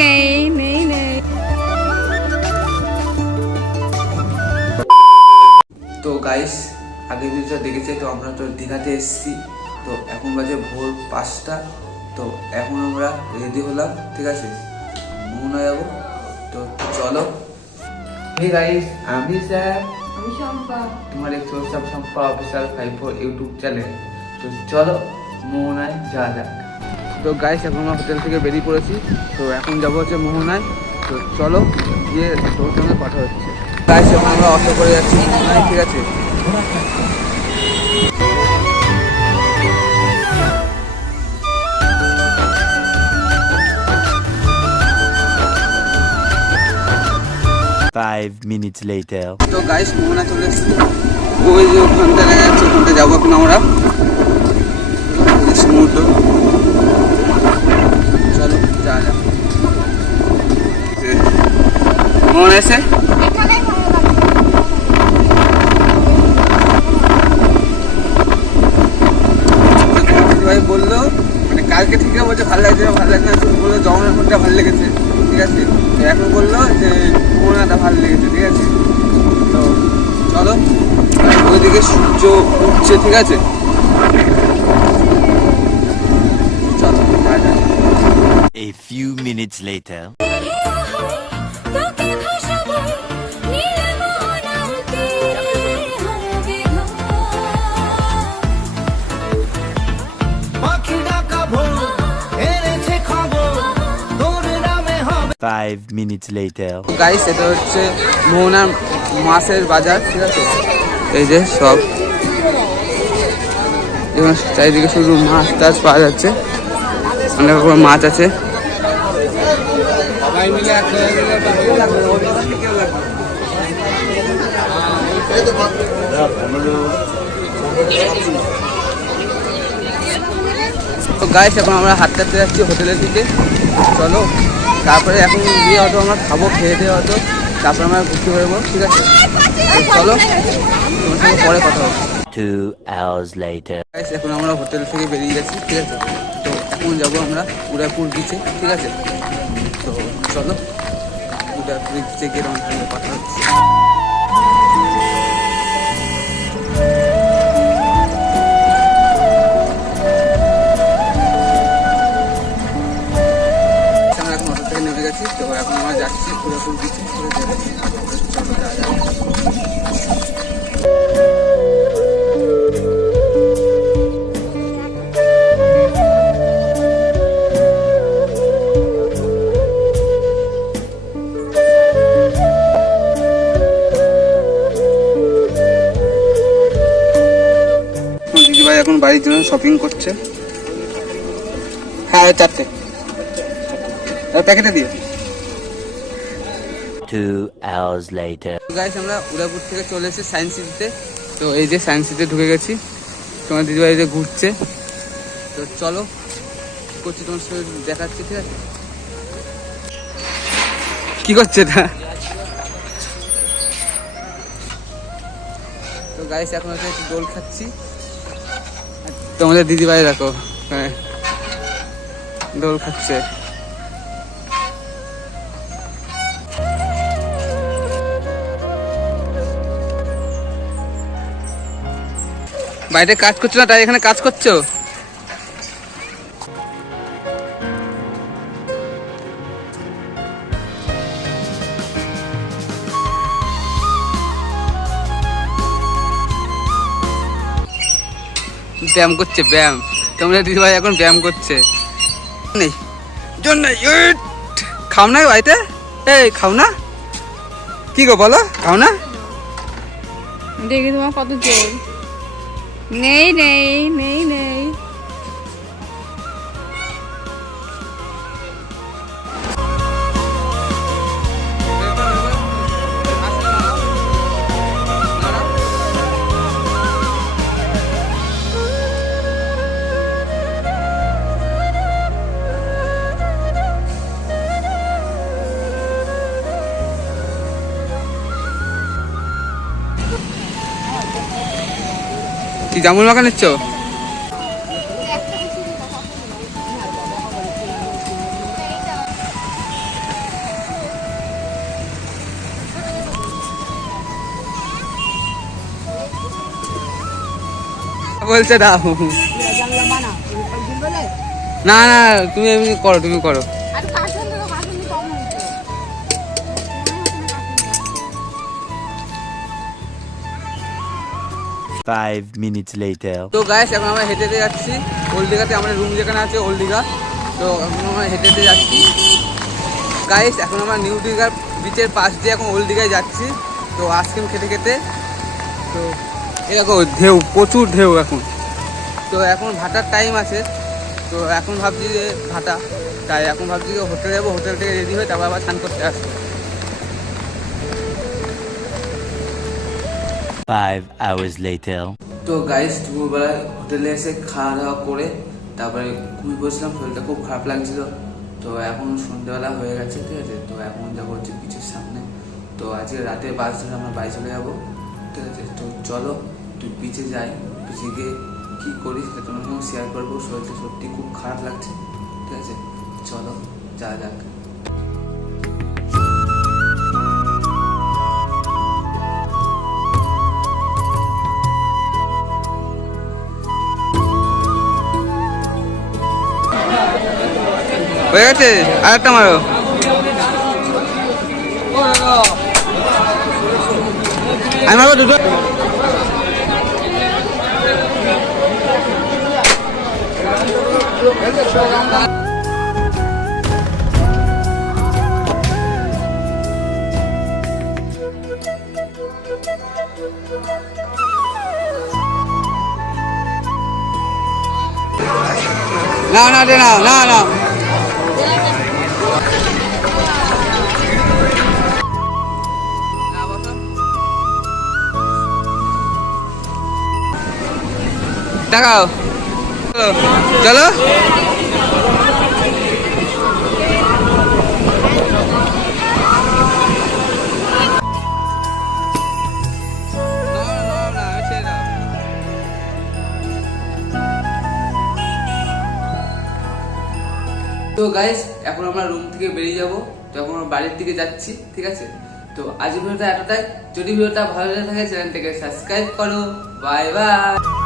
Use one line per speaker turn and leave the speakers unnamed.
নেই নেই নেই।
তো গাইস আগের ভিডিওটা দেখেছে তো আমরা তো দীঘাতে এসেছি। তো এখন বাজে ভোর পাঁচটা। তো এখন আমরা রেডি হলাম ঠিক আছে? মোহনা যাব। তো চলো। হে গাইস আমি স্যার।
আমি শম্পা।
তোমার এক সব Sampa officer five four YouTube channel তো চলো মোহনায় যা যাক। তো গাইস এখন আমরা হোটেল থেকে বেরিয়ে পড়েছি। তো এখন যাব হচ্ছে মোহনায়। তো চলো গিয়ে তোর সঙ্গে কথা হচ্ছে। গাইস এখন আমরা অটো করে যাচ্ছি মোহনায় ঠিক আছে?
Five minutes later.
তো গাইস মোহনা চলে এসেছি। ওই যে ওখানটা দেখা যাচ্ছে ওখানটা যাব এখন আমরা। সমুদ্র। মোহনা এসে ভাই বলল মানে কালকে থেকে বলছে ভালো লাগছে ভালো লাগছে না শুধু বলল জগন্নাথটা ভালো লেগেছে ঠিক আছে? তো এখন বলল যে মোহনাটা ভালো লেগেছে ঠিক আছে? তো চলো ওইদিকে সূর্য উঠছে ঠিক আছে?
A few minutes later. Five minutes later.
Guys এটা হচ্ছে মোহনার মাছের বাজার, ঠিক আছে? এই যে সব। যেমন চারিদিকে শুধু মাছ টাছ পাওয়া যাচ্ছে। অনেক রকম মাছ আছে। গাইস এখন আমরা হাঁটতে হাঁটতে যাচ্ছি হোটেলের দিকে। চলো। তারপরে এখন গিয়ে হয়তো আমরা খাব খেয়ে দিয়ে হয়তো তারপরে আমরা ঘুরতে বেরোবো ঠিক আছে? চলো তোমার সঙ্গে পরে কথা হবে। এখন আমরা হোটেল থেকে বেরিয়ে গেছি ঠিক আছে? তো এখন যাব আমরা উদয়পুর বিচে ঠিক আছে? তো চলো উদয়পুর বিচে গিয়ে কথা হচ্ছে। এখন বাড়ির জন্য শপিং করছে। হ্যাঁ চারটে। প্যাকেটে দিয়ে।
Two hours later.
গাইস আমরা উদয়পুর থেকে চলে এসেছি সায়েন্স সিটিতে তো এই যে সায়েন্স সিটিতে ঢুকে গেছি। তোমার দিদিভাই যে ঘুরছে। তো চলো করছি তোমার সাথে দেখাচ্ছি ঠিক আছে? কি করছে এটা? তো গাইস এখন হচ্ছে একটু দোল খাচ্ছি। তোমাদের দিদিভাই দেখো হ্যাঁ দোল খাচ্ছে। বাইরে কাজ করছ না? তাই এখানে কাজ করছ? ব্যায়াম করছে, ব্যায়াম। তোমরা দিদিভাই এখন ব্যায়াম করছে। নেই। জন্য! খাও না বাড়িতে এই, খাও না। কি গো বলো? খাও না?
দেখি তোমার কত জোর। নেই নেই নেই।
কি জামুল বাগান নিচ্ছ? বলছে না না তুমি এমনি করো তুমি করো।
Five minutes later.
তো গাইস এখন আমরা হেঁটে হেঁটে যাচ্ছি। ওল্ড দীঘাতে আমাদের রুম যেখানে আছে ওল্ড দীঘা তো এখন আমরা হেঁটে হেঁটে যাচ্ছি। গাইস এখন আমরা নিউ দীঘার বিচের পাশ দিয়ে এখন ওল্ড দীঘায় যাচ্ছি। তো আইসক্রিম খেতে খেতে। তো এরকম ঢেউ, প্রচুর ঢেউ এখন। তো এখন ভাটার টাইম আছে। তো এখন ভাবছি যে ভাটা, তাই এখন ভাবছি যে হোটেলে যাব। হোটেল থেকে রেডি হয়ে তারপর আবার স্নান করতে আসব।
Five hours later.
তো গাইস দুপুরবেলায় হোটেলে এসে খাওয়া দাওয়া করে তারপরে ঘুমিয়ে পড়ছিলাম, শরীরটা খুব খারাপ লাগছিল। তো এখন সন্ধ্যেবেলা হয়ে গেছে, ঠিক আছে? তো এখন যাব হচ্ছে বিচের সামনে। তো আজকে রাতে বাস ধরে আমরা বাড়ি চলে যাব, ঠিক আছে? তো চলো, তুই বিচে যাই। বিচে গিয়ে কী করি সেটা তোমার সঙ্গে শেয়ার করব। শরীরটা সত্যি খুব খারাপ লাগছে, ঠিক আছে? চলো যা যাক। হয়ে গেছে? আর একটা মারো। আমি মারবো দুটো। না না দে না না। দেখাও। চলো। তো গাইস এখন আমরা রুম থেকে বেরিয়ে যাব। তো এখন আমরা বাড়ির দিকে যাচ্ছি, ঠিক আছে? তো আজ ভিডিওটা এতটাই। যদি ভিডিওটা ভালো লেগে থাকে চ্যানেলটাকে সাবস্ক্রাইব করো। Bye bye